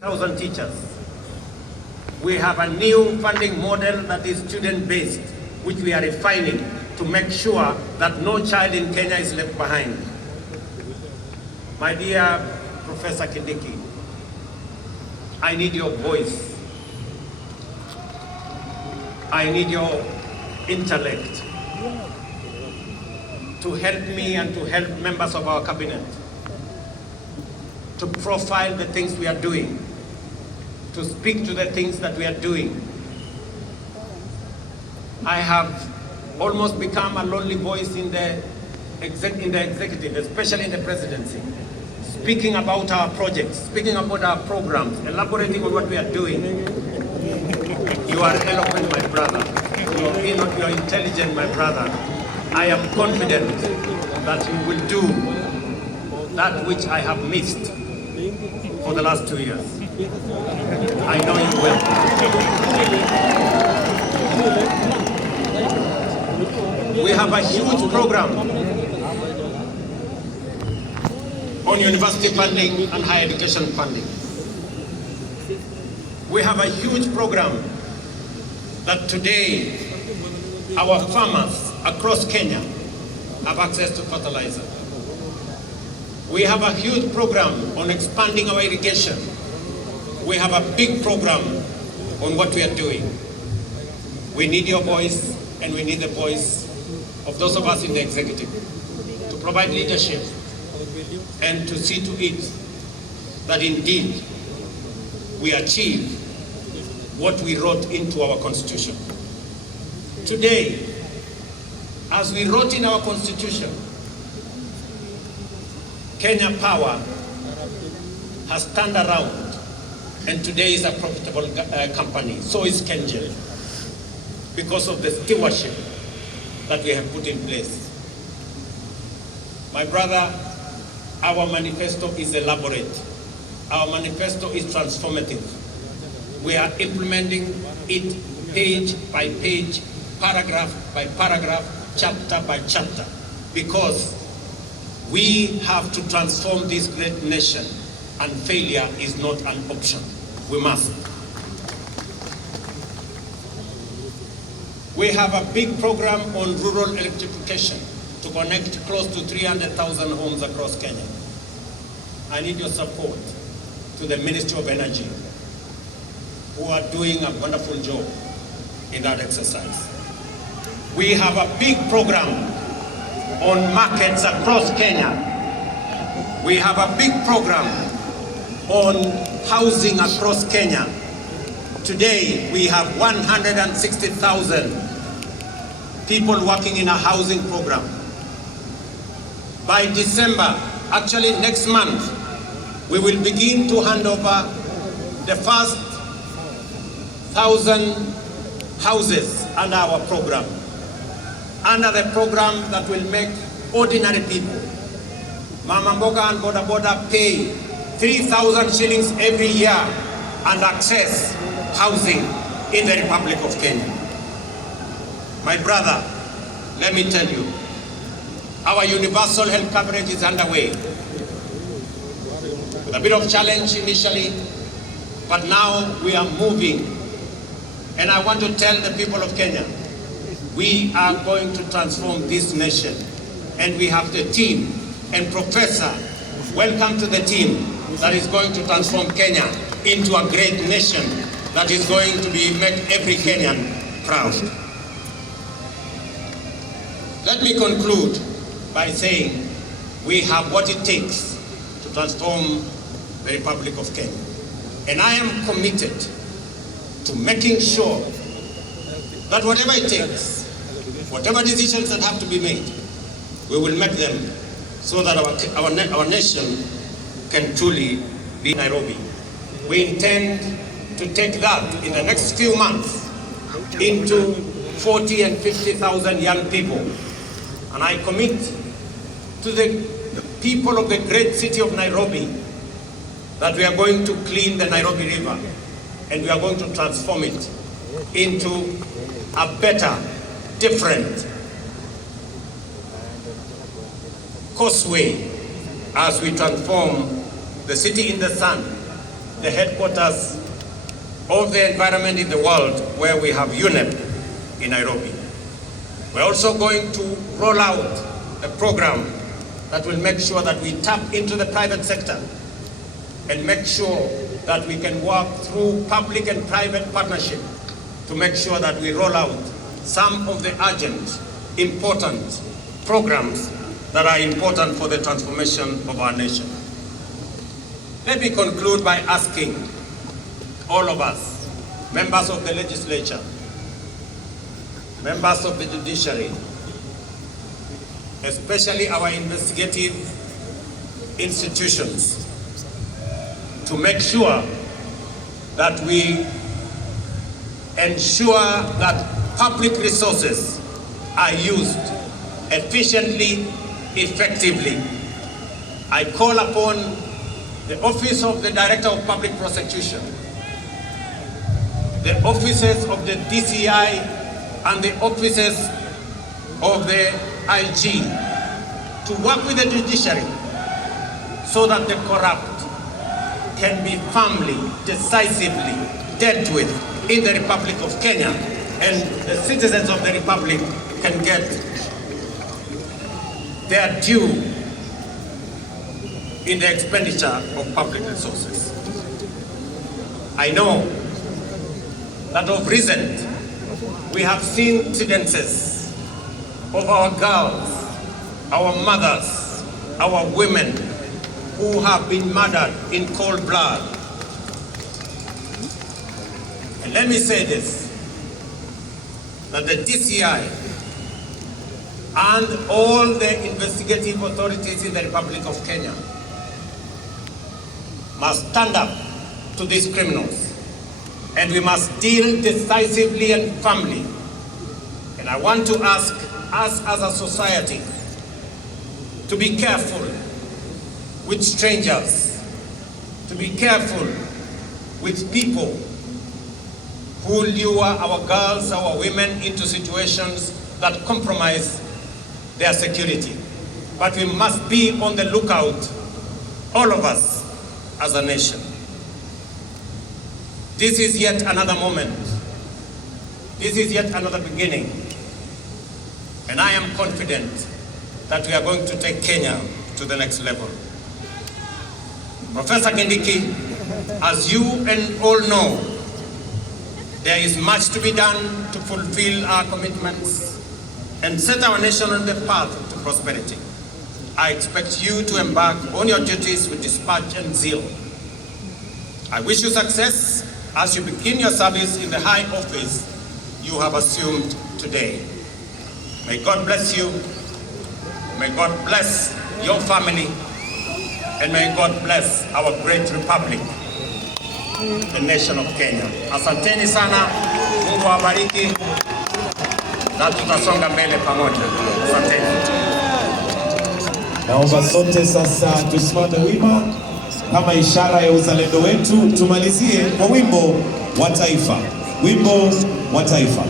1,000 teachers. We have a new funding model that is student-based, which we are refining to make sure that no child in Kenya is left behind. My dear Professor Kindiki, I need your voice. I need your intellect to help me and to help members of our cabinet to profile the things we are doing, to speak to the things that we are doing. I have almost become a lonely voice in the executive, especially in the presidency, speaking about our projects, speaking about our programs, elaborating on what we are doing. You are eloquent, my brother. You are intelligent, my brother. I am confident that you will do that which I have missed for the last 2 years. I know you will. We have a huge program on university funding and higher education funding. We have a huge program that today our farmers across Kenya have access to fertilizer. We have a huge program on expanding our irrigation. We have a big program on what we are doing. We need your voice, and we need the voice of those of us in the executive to provide leadership and to see to it that indeed we achieve what we wrote into our constitution. Today, as we wrote in our constitution, Kenya Power has turned around and today is a profitable company. So is Kenjel, because of the stewardship that we have put in place. My brother, our manifesto is elaborate. Our manifesto is transformative. We are implementing it page by page, paragraph by paragraph, chapter by chapter, because we have to transform this great nation, and failure is not an option. We must. We have a big program on rural electrification to connect close to 300,000 homes across Kenya. I need your support to the Ministry of Energy, who are doing a wonderful job in that exercise. We have a big program on markets across Kenya. We have a big program on housing across Kenya. Today, we have 160,000 people working in a housing program. By December, actually next month, we will begin to hand over the first 1,000 houses under our program. Under the program that will make ordinary people, Mama Mboga and Boda Boda, pay 3,000 shillings every year and access housing in the Republic of Kenya. My brother, let me tell you, our universal health coverage is underway. With a bit of challenge initially, but now we are moving. And I want to tell the people of Kenya, we are going to transform this nation, and we have the team. And Professor, welcome to the team that is going to transform Kenya into a great nation that is going to make every Kenyan proud. Let me conclude by saying we have what it takes to transform the Republic of Kenya. And I am committed to making sure that whatever it takes, whatever decisions that have to be made, we will make them so that our nation can truly be Nairobi. We intend to take that in the next few months into 40 and 50,000 young people. And I commit to the people of the great city of Nairobi that we are going to clean the Nairobi River, and we are going to transform it into a better, different causeway as we transform the city in the sun the headquarters of the environment in the world, where we have UNEP in Nairobi. We're also going to roll out a program that will make sure that we tap into the private sector and make sure that we can work through public and private partnership to make sure that we roll out some of the urgent, important programs that are important for the transformation of our nation. Let me conclude by asking all of us, members of the legislature, members of the judiciary, especially our investigative institutions, to make sure that we ensure that public resources are used efficiently, effectively. I call upon the Office of the Director of Public Prosecution, the offices of the DCI, and the offices of the IG to work with the judiciary so that the corrupt can be firmly, decisively dealt with in the Republic of Kenya, and the citizens of the Republic can get their due in the expenditure of public resources. I know that of recent we have seen incidences of our girls, our mothers, our women who have been murdered in cold blood. And let me say this, that the DCI and all the investigative authorities in the Republic of Kenya must stand up to these criminals, and we must deal decisively and firmly. And I want to ask us as a society to be careful with strangers, to be careful with people who lure our girls, our women into situations that compromise their security. But we must be on the lookout, all of us as a nation. This is yet another moment. This is yet another beginning. And I am confident that we are going to take Kenya to the next level. Professor Kindiki, as you and all know, there is much to be done to fulfill our commitments and set our nation on the path to prosperity. I expect you to embark on your duties with dispatch and zeal. I wish you success as you begin your service in the high office you have assumed today. May God bless you. May God bless your family. And may God bless our great republic, the nation of Kenya. Asanteni sana, Mungu awabariki, na tutasonga mbele pamoja. Asanteni. Naomba sote sasa tusimame wima kama ishara ya uzalendo wetu. Tumalizie kwa wimbo wa taifa. Wimbo wa taifa.